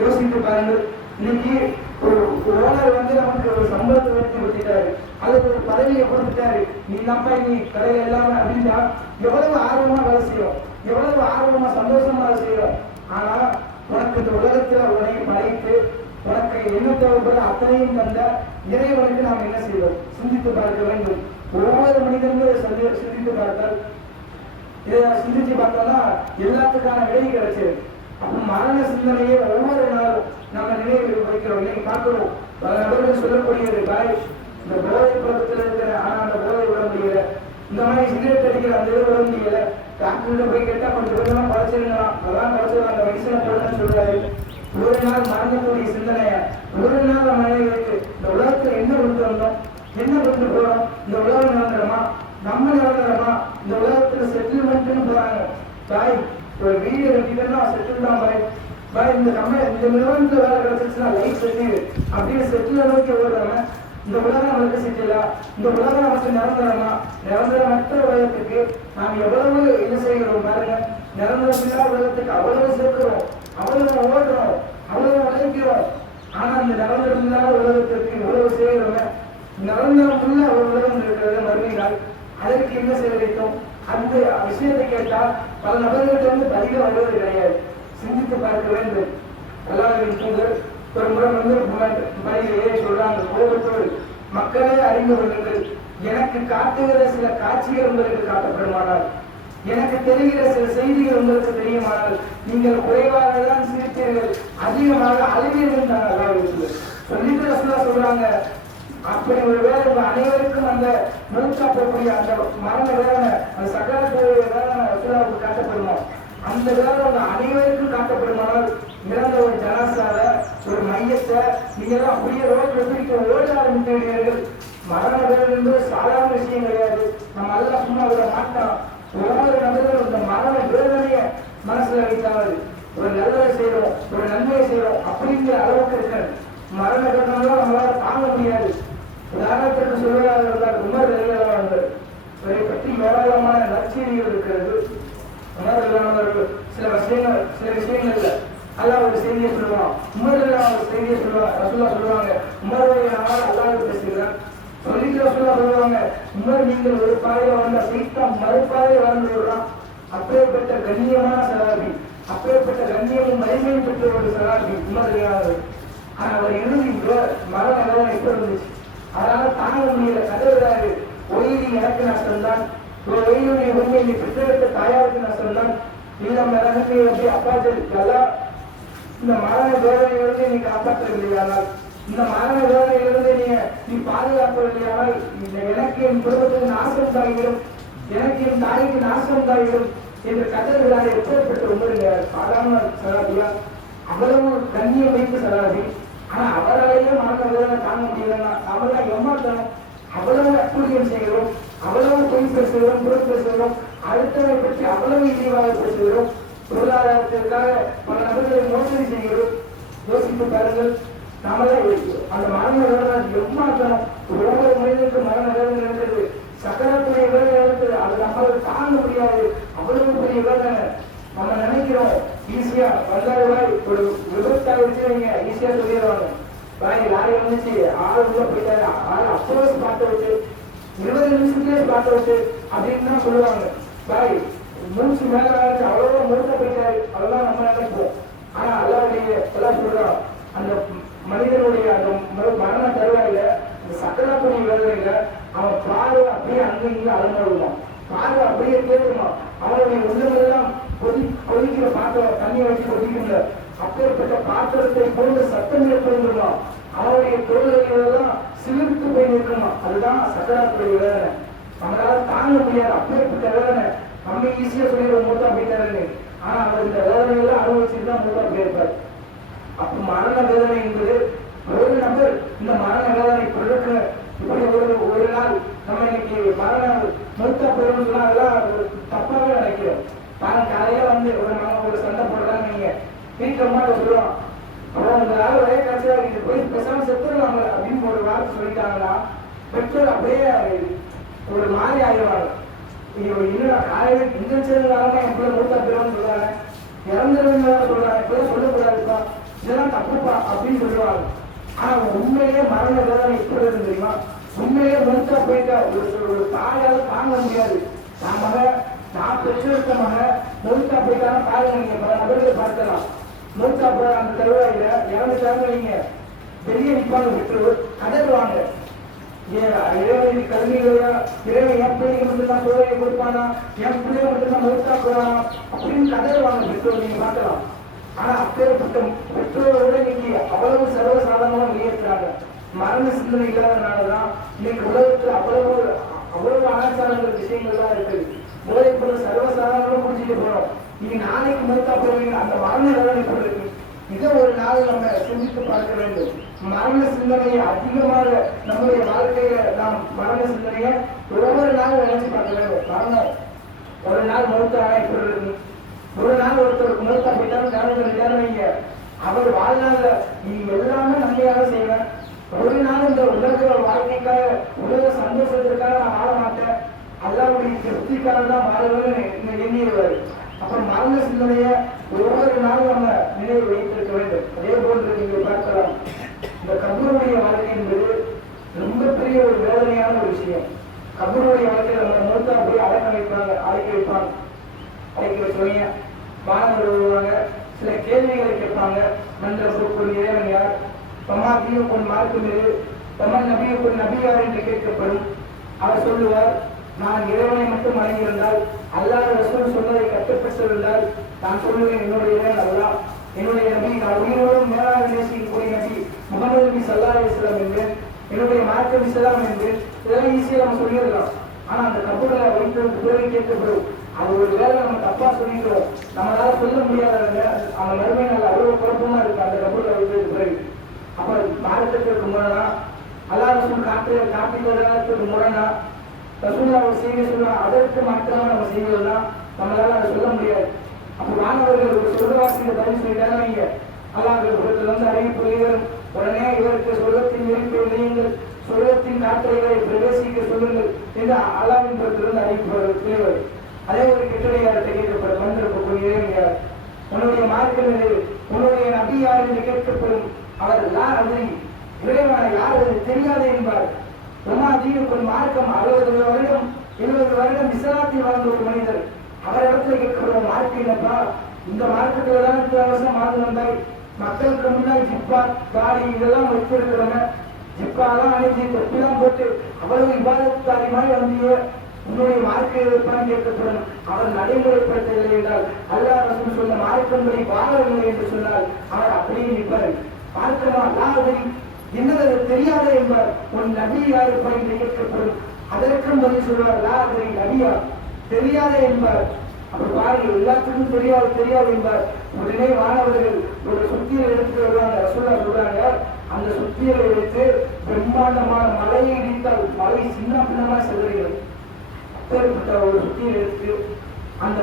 யோசித்து பாருங்கள். இன்னைக்கு ஒரு ஓனர் வந்து நமக்கு ஒரு சம்பளத்தை உயர்த்தி கொடுத்துட்டாரு, அதுக்கு ஒரு பதவியை கொடுத்துட்டாரு, நீ நம்ப நீ கடையில் எல்லாமே அப்படின்னா எவ்வளவு ஆர்வமா வேலை செய்யும், எவ்வளவு ஆர்வமா சந்தோஷமா வேலை செய்யும். ஆனா உனக்கு இந்த உலகத்துல உன்னை படைத்து உனக்கு என்ன தேவைப்படுற அத்தனையும் தந்த இறைவனுக்கு நாம் என்ன செய்வோம் சிந்தித்து பார்க்க வேண்டும். ஒவ்வொரு மனிதனும் சிந்தித்து பார்த்தால், இதை சிந்திச்சு பார்த்தோம்னா எல்லாத்துக்கான விலை கிடைச்சது. அப்ப மரண சிந்தனையை ஒவ்வொரு நாளும் நம்ம நினைவு வைக்கிறோம். இன்னைக்கு பார்க்கிறோம் பல நபர்கள் சொல்லக்கூடியது, பாய் இந்த போதை பழக்கத்தில் இருக்கிற, ஆனா அந்த போதை விட முடியல, இந்த மாதிரி சிகரெட் அடிக்கிற அந்த இதை விட முடியல, டாக்டர் போய் கேட்டா கொஞ்சம் கொஞ்சமா குறைச்சிருங்களாம், அதெல்லாம் குறைச்சிடலாம், அந்த மெடிசனை போடுன்னு சொல்றாரு. ஒரு நாள் மறந்தக்கூடிய சிந்தனைய ஒரு நாள் நம்ம நினைவுக்கு இந்த உலகத்துல என்ன கொண்டு வந்தோம், என்ன கொண்டு போறோம், இந்த உலகம் நிரந்தரமா, நம்ம நிரந்தரமா, இந்த உலகத்துல செட்டில்மெண்ட்னு போறாங்க. பாய் ஒரு வீடு கட்டிட்டா செட்டில் தான் பாய், பாய் இந்த நம்ம இந்த நிறுவனத்துல வேலை கிடைச்சிச்சுன்னா லைஃப் செட்டில் அப்படின்னு செட்டில் நோக்கி ஓடுறாங்க. இந்த உலகம் நமக்கு செட்டிலா, இந்த உலகம் நமக்கு நிரந்தரமா, நிரந்தரமற்ற உலகத்துக்கு நாம் எவ்வளவு என்ன செய்கிறோம் பாருங்க. நிரந்தரமில்லா உலகத்துக்கு அவ்வளவு சேர்க்கிறோம், அவ்வளவு ஓடுறோம், அவ்வளவு உழைக்கிறோம். ஆனா இந்த நிரந்தரமில்லாத உலகத்திற்கு இவ்வளவு செய்கிறோம். நிரந்தரம் உள்ள ஒரு உலகம் இருக்கிறது மறுமையினால், அதற்கு என்ன செலவழித்தோம்? அந்த விஷயத்தை கேட்டால் பல நபர்கள்ட்ட வந்து பதில வருவது கிடையாது. சிந்தித்து பார்க்க வேண்டும். அல்லாஹ்வின் தூதர் ஒரு முறை வந்து சொல்றாங்க, கோபத்தோடு மக்களே அறிந்து கொள்ளுங்கள், எனக்கு காட்டுகிற சில காட்சிகள் உங்களுக்கு காட்டப்படுமானால், எனக்கு தெரிகிற சில செய்திகள் உங்களுக்கு தெரியுமானால் நீங்கள் குறைவாக தான் சிரிப்பீர்கள், அதிகமாக அழுவீர்கள் தான் அல்லாஹ் சொல்லிட்டு ரசூலா சொல்றாங்க. அப்படி ஒரு வேலை உங்க அனைவருக்கும் அந்த மூச்சா போகக்கூடிய அந்த மரண வேதனை, அந்த சக்கரத்துடைய வேதனை ரசூலாவுக்கு காட்டப்படுமா, அந்த வேலை உங்க அனைவருக்கும் காட்டப்படுமானால் இறந்த ஒரு ஜனாசால ஒரு மையத்தை நீங்க தான் அப்படியே ரோட்ல தூக்கி ஓட ஆரம்பிக்கிறீர்கள். மரண வேதனை என்பது சாதாரண விஷயம் கிடையாது. நம்ம எல்லாம் சும்மா விட மாட்டோம். ஒவ்வொரு நபர்களும் இந்த மரண வேதனைய மனசுல வைத்தாவது ஒரு நல்லதை செய்யறோம், ஒரு நன்மையை செய்யறோம் அப்படிங்கிற அளவுக்கு இருக்க மரண வேதனைலாம் நம்மளால தாங்க முடியாது. உதாரணத்திற்கு சொல்வதாக இருந்தால் உமர் ரலியல்லாஹு இவரை பற்றி ஏராளமான நற்செய்திகள் இருக்கிறது. உமர் ரலியல்லாஹு சில விஷயங்கள்ல அல்லாஹ் ஒரு செய்தியை சொல்லுவான், உமர் ரலியல்லாஹு ஒரு செய்தியை சொல்லுவாங்க. ரசூலுல்லாஹ் சொல்லுவாங்க, உமர் ரலியல்லாஹு அல்லாஹ் பேசுகிறார் சொல்லிட்டு ரசூலுல்லாஹ் சொல்லுவாங்க, உமர் நீங்கள் ஒரு பாதையில வந்த சைத்தான் மறுபாதையை வாழ்ந்து விடுறான். அப்பேற்பட்ட கண்ணியமான சலாபி, அப்பேற்பட்ட கண்ணியமும் மகிமையும் பெற்ற ஒரு சலாபி உமர் ரலியல்லாஹு. ஆனா அவர் இறுதி மரண வேதனை எப்ப இருந்துச்சு, அதனால தாங்க முடியல, கதவுறாரு, ஒய்தி எனக்கு நஷ்டம்தான், ஒரு ஒய்யுடைய உண்மை நீ பெற்றெடுத்த தாயாருக்கு நஷ்டம்தான், இல்லம் நடந்து எப்படி அப்பாச்சல் எல்லாம் இந்த மரண வேதனையிலிருந்து நீ காப்பாற்றவில்லையானால், இந்த மரண வேதனையிலிருந்து நீ பாதுகாப்பவில்லையானால் எனக்கு என் குடும்பத்துக்கு நாசம் தாகிடும், எனக்கு என் தாய்க்கு நாசம் தாகிடும் என்று கதவுகிறார். எப்பேற்பட்ட உண்மை சாதாரண சராபியா, அவ்வளவு கண்ணியம் வைத்து சராபி. ஆனா அவராலேயே மரண வேதனை தாங்க முடியலன்னா அவர்தான் ஏமாற்றணும். அவ்வளவு அற்புதம் செய்கிறோம், அவ்வளவு பொய் பேசுகிறோம், புறம் பேசுகிறோம், அடுத்தவை பற்றி அவ்வளவு இழிவாக பேசுகிறோம், பொருளாதாரத்திற்காக பல நபர்களை மோசடி செய்கிறோம். யோசித்து பாருங்கள். நாமதான் அந்த மரண வேதனை ஏமாற்றணும். ஒவ்வொரு மனிதனுக்கும் மரண வேதனை இருக்கிறது, சக்கரத்துடைய வேதனை இருக்குது, அது நம்மளுக்கு தாங்க முடியாது. அவ்வளவு பெரிய வேதனை நம்ம நினைக்கிறோம். ஈஸியா 10,000 ஒரு விபத்தாக வச்சுருவீங்க, ஈஸியா சொல்லிடுவாங்க. பாய் லாரி வந்துச்சு, ஆள் உள்ள போயிட்டாரு, ஆள் அப்போஸ் பார்த்து விட்டு 20 நிமிஷத்துலேயே பார்த்து விட்டு அப்படின்னு தான் சொல்லுவாங்க. பாய் மூச்சு மேல அவ்வளோ முழுக்க போயிட்டாரு, அதெல்லாம் நம்ம நினைப்போம். ஆனா அல்லாவுடைய எல்லாம் சொல்றோம், அந்த மனிதனுடைய அந்த மரண தருவாயில அந்த சக்கரக்கூடிய வேலையில அவன் பார்வை அப்படியே அங்கங்க அலங்கடுவான், பார்வை அப்படியே கேட்குமா, அவனுடைய உள்ளமெல்லாம் கொதிக்கிற பாத்திரம் தண்ணியை வச்சு கொதிக்கல, அப்பேற்பட்ட பாத்திரத்தை போன்ற சத்தம் ஏற்படுமா, அவனுடைய தோள்கள் எல்லாம் சிலிர்த்து போய் நிற்கணுமா. அதுதான் சக்கராத்துடைய வேதனை. நம்மளால தாங்க முடியாது அப்பேற்பட்ட வேதனை. நம்ம ஈஸியா சொல்லிடுவோம் மூத்தா போயிட்டாருன்னு, ஆனா அவர் இந்த வேதனையெல்லாம் அனுபவிச்சுட்டு தான் மூத்தா போயிருப்பார். அப்ப மரண வேதனை என்பது ஒரு நபர் இந்த மரண வேதனை பொருளுக்கு இப்படி ஒரு நாள் நம்ம இன்னைக்கு மரண மூத்தா போயிருந்தா அதெல்லாம் தப்பாவே நினைக்கிறோம். நான் காலையில வந்து ஒரு சண்டை போடுறாங்க, நீங்க வீட்டுல மாதிரி சொல்லுவோம், அப்புறம் இந்த நாள் ஒரே கட்சியா இருக்கு, போய் பேசாம செத்துருவாங்க அப்படின்னு ஒரு வார்த்தை சொல்லிட்டாங்கன்னா பெற்றோர் அப்படியே ஒரு மாதிரி ஆயிடுவாங்க. இன்னும் காலையில இன்ஜெக்ஷன் காலமா என் பிள்ளை மூத்தா போயிடும்னு சொல்றாங்க, இறந்துருவீங்க சொல்றாங்க, இப்பெல்லாம் சொல்லக்கூடாதுப்பா. இதெல்லாம் தப்புப்பா அப்படின்னு சொல்லுவாங்க. ஆனா உண்மையிலே மரண வேதனை எப்படி இருக்கு தெரியுமா? உண்மையிலே மொத்தா போயிட்டா ஒரு தாயால தாங்க முடியாது. நான் பெற்றெடுத்த மகன் மொத்தா போயிட்டாலும் தாய் நீங்க பல நபர்களை பார்க்கலாம். மொத்தா போற அந்த தருவாயில இறந்துட்டாங்க நீங்க வெளியே நிற்பாங்க, விட்டு கதறுவாங்க. இறைவனை கல்வியா இறைவன் என் பிள்ளைங்க மட்டும்தான் சோதனை கொடுப்பானா, என் பிள்ளைங்க மட்டும்தான் மொத்தா போறானா அப்படின்னு கதறுவாங்க பெற்றோர், நீங்க பார்க்கலாம். ஆனா அப்பேற்பட்ட பெற்றோரோட நீங்க அவ்வளவு சர்வசாதாரணமா வெளியேற்றாங்க. மரண சிந்தனை இல்லாதனாலதான் இன்னைக்கு உலகத்துல அவ்வளவு ஆச்சாரங்கள் விஷயங்கள்லாம் இருக்குது. போதை பொருள் சர்வசாதாரணமா குடிச்சிட்டு போறோம். நீங்க நாளைக்கு மொத்தா போறீங்க, அந்த மரண வேதனை எப்படி இருக்கு? இதை ஒரு நாள் நம்ம சிந்தித்து பார்க்க வேண்டும். மரண சிந்தனையை அதிகமாக நம்முடைய வாழ்க்கையில நாம் மரண சிந்தனையை ஒவ்வொரு நாள் நினைச்சு பார்க்க வேண்டும். மரணம் ஒரு நாள் மொத்தம் எப்படி இருக்கு? ஒரு நாள் ஒருத்தருக்கு மொத்தம் போயிட்டாலும் வைங்க, அவர் வாழ்நாள்ல நீ எல்லாமே நன்மையாக செய்வேன். ஒரு நாள் இந்த உலக வாழ்க்கைக்காக உலக சந்தோஷத்திற்காக நான் வாழ மாட்டேன், அல்லாவுடைய திருப்திக்காக தான் வாழணும்னு எண்ணிடுவாரு. அப்ப மரண சிந்தனைய ஒவ்வொரு நாளும் நம்ம நினைவு வைத்திருக்க வேண்டும். அதே போன்று நீங்க பார்க்கலாம், இந்த கபருடைய வாழ்க்கை என்பது ரொம்ப பெரிய ஒரு வேதனையான ஒரு விஷயம். கபருடைய வாழ்க்கையில நம்ம மூத்தா போய் அழைக்க வைப்பாங்க. சொன்னீங்க மாணவர்கள் வருவாங்க, சில கேள்விகளை கேட்பாங்க. மன்றப்பொருள் இறைவன் யார், பமா தீவுக்குள் மார்க்கும் இது, பமன் நபியுக்குள் நபியார் என்று கேட்கப்படும். அவர் சொல்லுவார், நான் இறைவனை மட்டும் வணங்கியிருந்தால், அல்லாஹ் ரசூல் சொன்னதை கட்டுப்பட்டிருந்தால், நான் சொல்லுவேன் என்னுடைய இறைவன் அல்லாஹ், என்னுடைய நபி நான் உயிரோடும் மேலாக நேசிக்கக்கூடிய நபி முகமது நபி ஸல்லல்லாஹு அலைஹி வஸல்லம் என்பேன், என்னுடைய மார்க்கம் இஸ்லாம் என்பேன். இதெல்லாம் ஈஸியாக நம்ம சொல்லிடலாம். ஆனா அந்த கபூரை வைத்து பிறகு கேட்கப்படும். அது ஒரு வேலை நம்ம தப்பா சொல்லிக்கிறோம், நம்மளால சொல்ல முடியாதவங்க அந்த மறுமை நல்ல அவ்வளவு குழப்பமா இருக்கு அந்த கபூரை வைத்ததுக்கு பிறகு. அப்ப மார்க்கத்திற்கு முரணா, அல்லாஹ் ரசூல் காட்டிக் முரணா, ரசூல் அவர் செய்ய சொல்ல அதற்கு மாற்றமா நம்ம செய்வதுதான் நம்மளால அதை சொல்ல முடியாது. அப்ப மாணவர்கள் ஒரு சொல்வாசியை பதில் சொல்லிட்டாங்க, நீங்க அல்லாஹ் அறிவிப்பு உடனே இவருக்கு சொர்க்கத்தின் விரிப்பை நிலையுங்கள், சொர்க்கத்தின் காற்றலை பிரவேசிக்க சொல்லுங்கள் என்று அல்லாஹ்வின் புறத்திலிருந்து அறிவிப்பு. அதே ஒரு கெட்டடையாரத்தை கேட்கப்படும். வந்திருக்கக்கூடிய உன்னுடைய மார்க்கம் என்று உன்னுடைய நபி யார் என்று கேட்கப்படும். அவர் யார் அது இறைவனை யார் அது தெரியாது என்பார். உமா தீவுக்குள் மார்க்கம் 60 வருடம் 70 வருடம் இஸ்லாத்தில் வாழ்ந்த ஒரு மனிதர். அவரிடத்துல கேட்கப்படும் மார்க்கம் என்னப்பா, இந்த மார்க்கத்துல தான் 2 வருஷம் வாழ்ந்து வந்தாய், மக்களுக்கு முன்னாடி ஜிப்பா தாடி இதெல்லாம் வச்சிருக்கிறவங்க, ஜிப்பாலாம் அணிஞ்சு தொப்பிலாம் போட்டு அவ்வளவு விவாதத்தாரி மாதிரி வந்திய உன்னுடைய மார்க்கம் கேட்கப்படும். அவர் நடைமுறைப்படுத்தவில்லை என்றால், அல்லாஹ் ரசூல் சொன்ன மார்க்கங்களை வாழவில்லை என்று சொன்னால் அவர் அப்படியே நிற்பார். மார்க்கமா அல்லாஹ் என்னது தெரியாத என்பார். உன் நபி யாரு என்று கேட்கப்படும். அதற்கும் பதில் சொல்வார், லாஹரி நபியா தெரியாத என்பார். அப்ப பாருங்கள், எல்லாத்துக்கும் தெரியாது என்பார். உடனே மாணவர்கள் ஒரு சுத்தியலை எடுத்து வருவாங்க. ரசூலுல்லாஹ் சொல்றாங்க, அந்த சுத்தியலை எடுத்து பிரம்மாண்டமான மலையை இடித்தால் மலை சின்ன பின்னமா செல்கிறீர்கள். அப்பேற்பட்ட ஒரு சுத்தியலை எடுத்து அந்த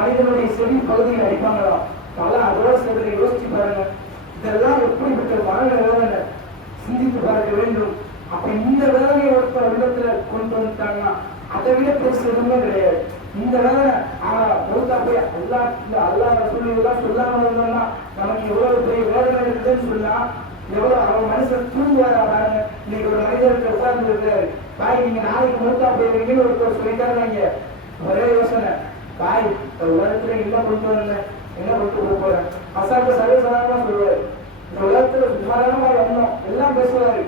மனிதனுடைய செவி பகுதியில் அடிப்பாங்களாம். பல அதோட செல்வதை யோசிச்சு பாருங்க. இதெல்லாம் எப்படிப்பட்ட மரண வேதனை சிந்தித்து பார்க்க வேண்டும். அப்ப இந்த வேதனையை ஒருத்தர் விதத்துல கொண்டு வந்துட்டாங்கன்னா அதை விட பெருசு எதுவுமே கிடையாது. இந்த வேதனை பொறுத்தா போய் அல்லாஹ் ரசூலுல்லாஹ் சொல்லாம இருந்தோம்னா நமக்கு எவ்வளவு பெரிய வேதனை இருக்குதுன்னு சொன்னா எவ்வளவு அவன் மனுஷன் தூங்குவாரா பாருங்க. இன்னைக்கு ஒரு மனிதருக்கு உட்கார்ந்து இருக்காரு, பாய் நீங்க நாளைக்கு மூத்தா போயிருவீங்கன்னு ஒருத்தர் சொல்லிட்டாங்க. ஒரே யோசனை, பாய் உலகத்துல என்ன கொண்டு வந்தேன், என்ன கொண்டு போறேன், அசாக்க சர்வசாதாரணமா சொல்லுவாரு. இந்த உலகத்துல சுமாரான வந்தோம் எல்லாம் பேசுவாரு.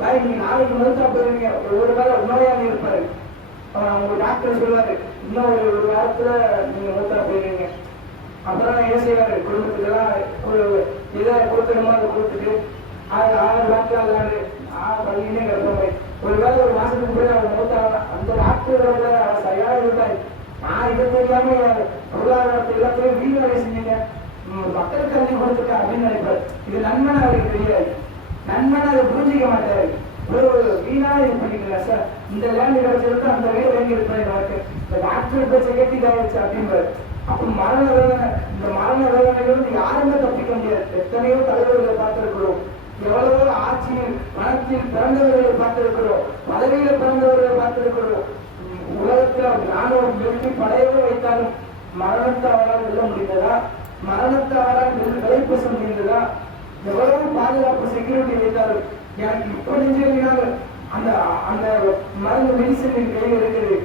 பாய் நீங்க நாளைக்கு மருத்துவ போயிருவீங்க, ஒரு வேலை நோயாளி இருப்பாரு. உங்க டாக்டர் சொல்லுவாரு, இன்னும் ஒரு வாரத்துல நீங்க மூத்தா போயிருவீங்க. அப்புறம் என்ன செய்வாரு, குடும்பத்துக்கெல்லாம் ஒரு இதை கொடுக்கணுமா அதை கொடுத்துட்டு 6 டாக்டர் பள்ளினே கிடப்போம். ஒரு வேலை ஒரு மாசத்துக்கு போய் அவர் மூத்தாங்க. அந்த டாக்டரோட சரியான இருந்தாரு. நான் இதை தெரியாம பொருளாதாரத்தை எல்லாத்தையும் வீடு வேலை செஞ்சீங்க, மக்கள் கல்வி கொடுத்துட்டேன் அப்படின்னு நினைப்பாரு. இது நன்மனை அவருக்கு தெரியாது. நன்மனை அதை புரிஞ்சிக்க மாட்டாரு. ஒரு வீணாக இது பண்ணிக்கல சார், இந்த லேண்ட் கிடைச்சிருக்கு அந்த வீடு வாங்கி இருப்பாரு. இந்த டாக்டர் பேச்ச கேட்டிதாச்சு அப்படின்பாரு. அப்ப மரண வேதனை, இந்த மரண வேதனையிலிருந்து யாருமே தப்பிக்க முடியாது. எத்தனையோ தலைவர்களை பார்த்திருக்கிறோம், எவ்வளவோ ஆட்சியில் மனத்தில் பிறந்தவர்களை பார்த்திருக்கிறோம், பதவியில பிறந்தவர்களை பார்த்திருக்கிறோம். உலகத்தில் ராணுவம் வெற்றி படையவே வைத்தாலும் மரணத்தை அவரால் வெல்ல முடிந்ததா? மரணத்தை அவரால் விளைப்பு சந்தோஷம் இருந்ததா? எவ்வளவு பாதுகாப்பு செக்யூரிட்டி வைத்தாலும் எனக்கு இப்ப நெஞ்சினாலும் அந்த அந்த மருந்து மெடிசன் என் கையில் இருக்குது.